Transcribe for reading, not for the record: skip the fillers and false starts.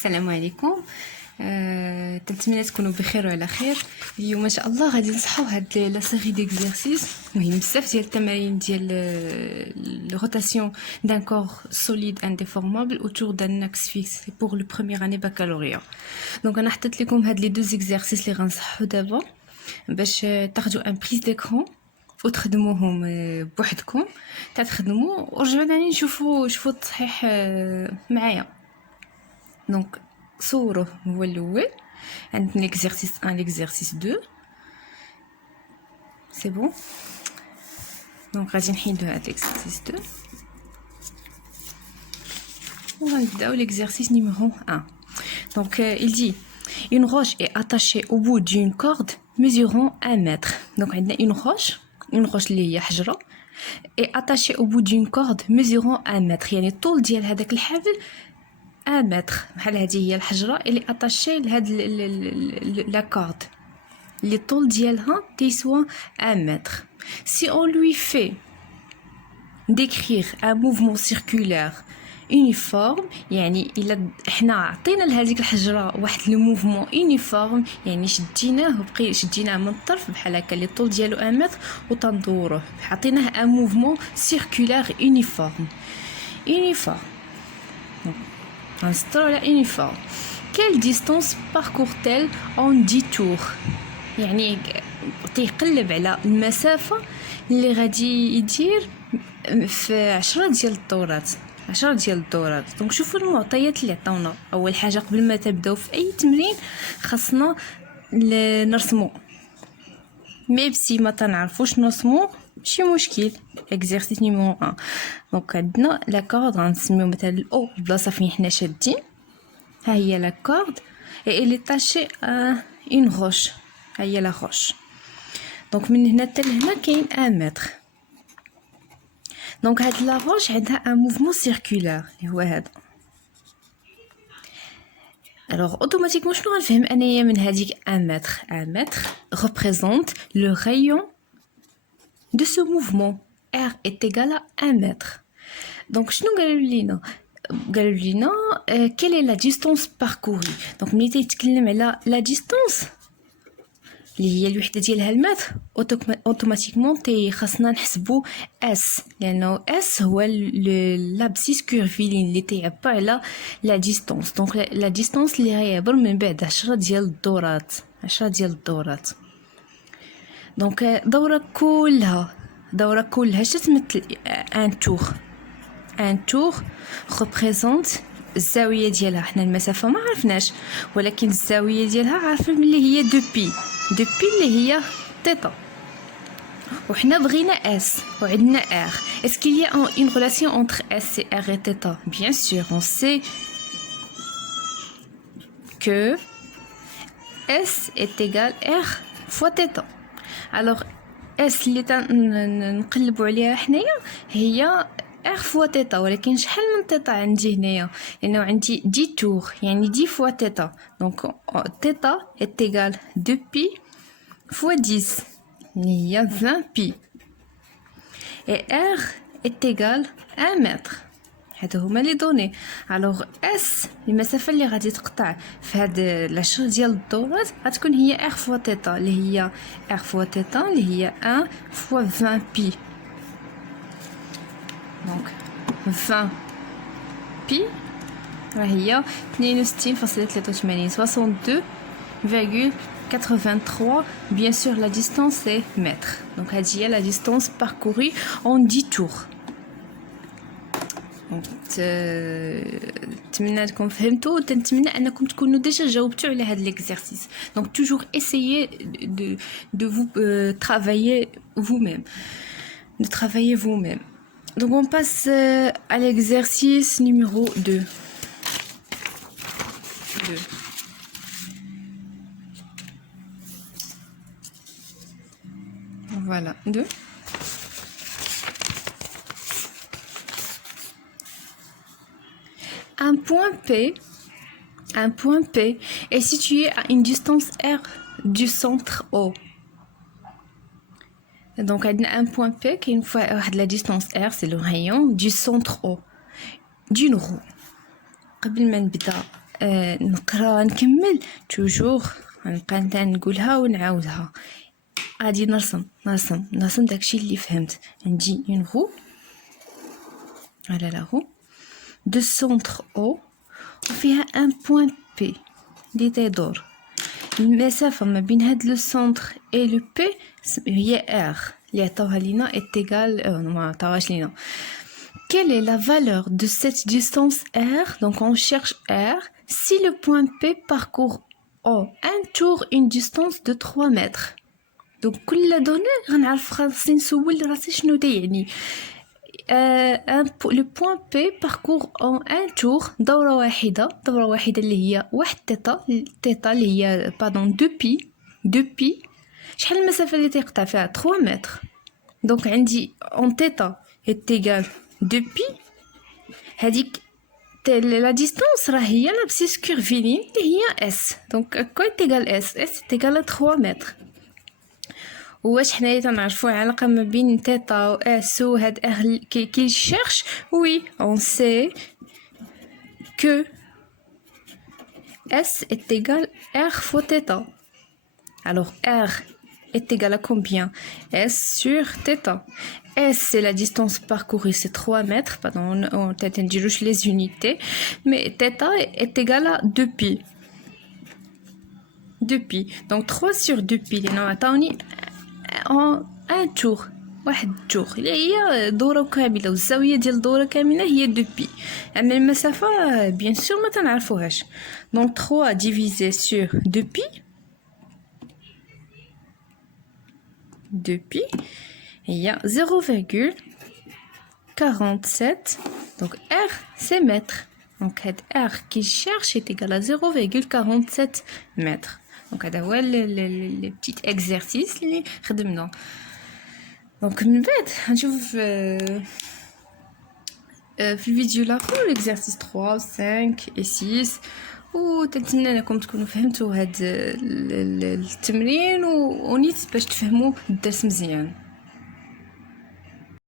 السلام عليكم. نتمنى تكونوا بخير وعلى خير. اليوم ان شاء الله غادي نصحوا هاد لا سيري ديكزيرسيس مهم بزاف ديال التمارين ديال لو روتاسيون دان كور سوليد انديفورمابل اوتور دان اكس فيكس بور لو بروميير اني باكالوريا. دونك انا حطيت لكم هاد لي دو زيكزيرسيس اللي غنصحوا دابا باش تاخذوا ان بريز ديكرون وتخدموهم بوحدكم، تخدموا ورجعوا ثاني نشوفوا التصحيح معايا. دونك صوروه هو الاول، عندنا ليكزيرسيس 1 ليكزيرسيس 2 سي بون. دونك غادي نحيدو هاد ليكزيرسيس 2 وغنبداو ليكزيرسيس نيميرو 1. Donc il dit une roche est attachée au bout d'une corde mesurant 1 mètre. Donc عندنا une roche اللي هي حجرة est attachée au bout d'une corde mesurant 1 mètre، يعني الطول ديال هذاك الحبل 1 متر. بحال هذه هي الحجرة اللي اتاشي لهاد لا كورد اللي الطول ديالها تيسوا 1 متر. Si on lui fait décrire un mouvement circulaire uniforme، يعني الا حنا عطينا لهذيك الحجره واحد لو موفمون يونيفورم، يعني شديناه شديناه من الطرف بحال هكا اللي الطول ديالو 1 متر وتندوروه، عطيناه ان موفمون سيركولير يونيفورم. نسطرو على يونيفورم. quelle distance parcourt-elle en 10 tours؟ يعني تيقلب على المسافه اللي غادي يدير في 10 ديال الدورات. دونك شوفوا المعطيات اللي عطاونا. اول حاجه قبل ما تبداو في اي تمرين خاصنا نرسمو، مي بسي ما تنعرفوش نرسمو ماشي مشكل. اكزرسيس نيميرو 1. دونك عندنا لا كورد غنسميو مثلا الاو البلاصه فين حنا شادين، ها هي لا كورد اي لي تاشي اون روش، ها هي لا روش. دونك من هنا حتى لهنا كاين 1 متر. دونك هاد لا روش عندها ان موفمون سيركولير اللي هو هذا. alors automatiquement شنو غنفهم انايا من هذيك 1 متر؟ 1 متر représente le rayon de ce mouvement. R est égal à 1 mètre. donc شنو قالوا لينا quelle est la distance parcourue. donc ملي تيتكلم على la distance اللي هي الوحده ديالها المتر، اوتوماتيكمون خاصنا نحسبوا اس، لانه اس هو لابسيس كيرفيلين اللي تيعبر على لا ديستانس. دونك لا ديستانس اللي غيعبر من بعد 10 ديال الدورات. دونك دوره كلها تتمثل ان تور ريبريزونت الزاويه ديالها. حنا المسافه ما عرفناش، ولكن الزاويه ديالها عارفين اللي هي دو بي اللي هي تيتا، وحنا بغينا اس وعندنا ار. est-ce qu'il y a une relation entre s et r et θ? bien sûr, on sait que s est égal r fois θ. alors s اللي نقلبوا عليها حنايا هي r fois θ، ولكن شحال من θ عندي هنايا؟ لانه عندي 10 tours، يعني 10 fois θ. donc θ est égal 2 pi fois 10 اللي هي 20 pi et r est égal 1 mètre. هادو هما لي دوني. alors s المسافه اللي غادي تقطع في هاد 10 ديال الدورات غتكون هي r fois θ اللي هي r fois θ اللي هي 1 fois 20 pi. donc 20 pi راه هي 62.83 62,83. bien sûr la distance c'est mètre. donc هذه هي la distance parcourue en 10 tours. donc نتمنى انكم فهمتوا، ونتمنى انكم تكونوا ديجا جاوبتوا على هذا l'exercice. donc toujours essayez de vous travailler vous-même. donc on passe à l'exercice numéro 2. Voilà, 2. Un point P est situé à une distance R du centre O. Donc, un point P qui une fois la distance R, c'est le rayon du centre O d'une roue. قبل ما نبدا نقرا نكمل توجور غنبقى نقولها ونعاودها. غادي نرسم داكشي اللي فهمت. عندي اون رو على لا رو دو سونتر او وفيها ان بوين بي اللي تيدور. المسافه ما بين هاد لو سونتر اي لو بي هي ار اللي عطاوها لينا ايتيغال ما عطاوهاش لينا. Quelle est la valeur de cette distance R? Donc on cherche R si le point P parcourt en un tour une distance de 3 mètres. Donc كل donnée غنعرف خاصني نسول راسي شنو يعني. Le point P parcourt en un tour دورة واحدة اللي هي واحد تيتا اللي هي pardon 2 بي شحال المسافة اللي تيقطع فيها 3 متر. دونك عندي en تيتا est égal 2 بي هذيك la distance راه هي l'abscisse curviligne اللي هي اس. دونك كوي تيغال اس تيغال 3 متر. واش حنايا تنعرفوا العلاقه ما بين تيتا و اس و هاد ار كي شيرش. وي on sait que s est égal r fois θ. alors r est égal à combien? S sur θ. S c'est la distance parcourue, c'est 3 mètres. Pardon, on t'indique les unités. Mais θ est égal à 2 pi. 2 pi. Donc 3 sur 2 pi. En un tour. واحد التور اللي هي دورة كاملة والزاوية ديال الدورة كاملة هي 2 بي. أما المسافة بيان سور ما تنعرفوهاش. Donc 3 divisé sur 2 pi. 2 pi. Il y a 0,47. Donc R c'est mètre. Donc R qui cherche est égal à 0,47 mètres. Donc هذا هو les petits exercices اللي خدمنا. دونك من بعد غنشوف في الفيديو الاخر l'exercice 3 5 et 6 وتنتمنى انكم تكونوا فهمتوا هاد التمرين ونيت باش تفهموا الدرس مزيان.